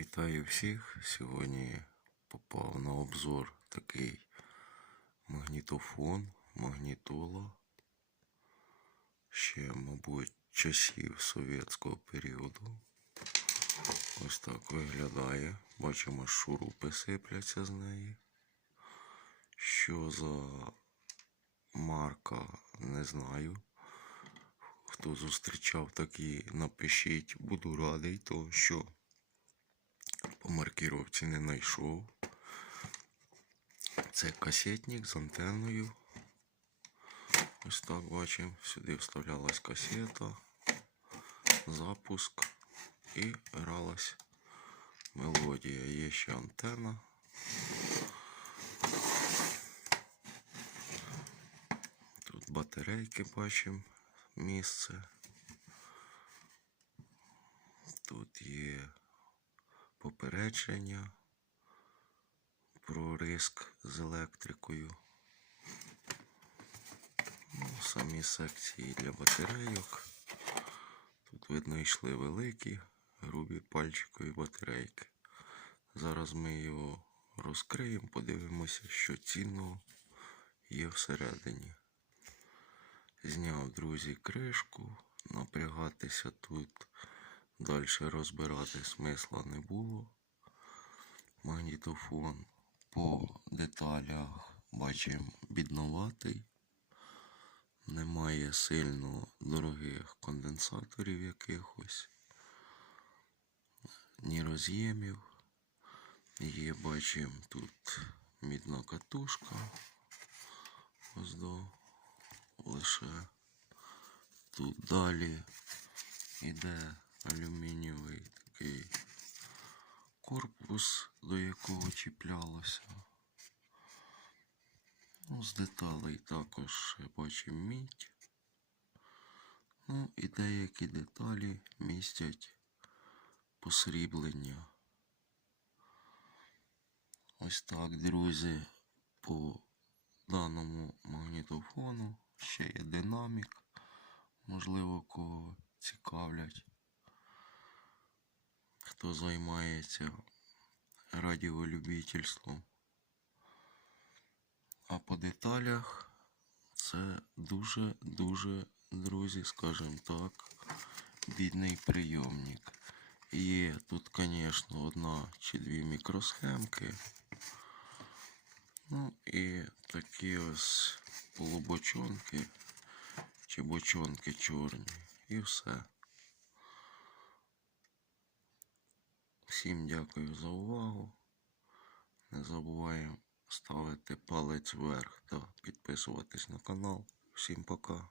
Вітаю всіх. Сьогодні попав на обзор такий магнітофон, магнітола. Ще, мабуть, часів совєтського періоду. Ось так виглядає. Бачимо, шурупи сипляться з неї. Що за марка, не знаю. Хто зустрічав такі, напишіть. Буду радий, то що по маркіровці не знайшов. Це касетник з антенною. Ось так бачимо. Сюди вставлялась касета, запуск і гралась мелодія. Є ще антенна. Тут батарейки бачимо місце. Тут є попередження про риск з електрикою. Ну, самі секції для батарейок. Тут видно йшли великі, грубі пальчикові батарейки. Зараз ми його розкриємо, подивимося, що цінного є всередині. Зняв, друзі, кришку, напрягатися тут. Далі розбирати смисла не було. Магнітофон по деталях бачимо бідноватий. Немає сильно дорогих конденсаторів якихось, ні роз'ємів. Є, бачимо тут мідна катушка. Ось лише тут далі іде алюмінієвий такий корпус, до якого чіплялося. Ну, з деталей також бачимо мідь. Ну і деякі деталі містять посріблення. Ось так, друзі, по даному магнітофону ще є динамік. Можливо, кого цікавлять. Хто займається радіолюбительством. А по деталях це дуже-дуже, друзі, скажімо так, бідний прийомник. Є тут, звісно, одна чи дві мікросхемки. Ну і такі ось полубочонки чи бочонки чорні. І все. Всім дякую за увагу. Не забуваємо ставити палець вверх та підписуватись на канал. Всім пока.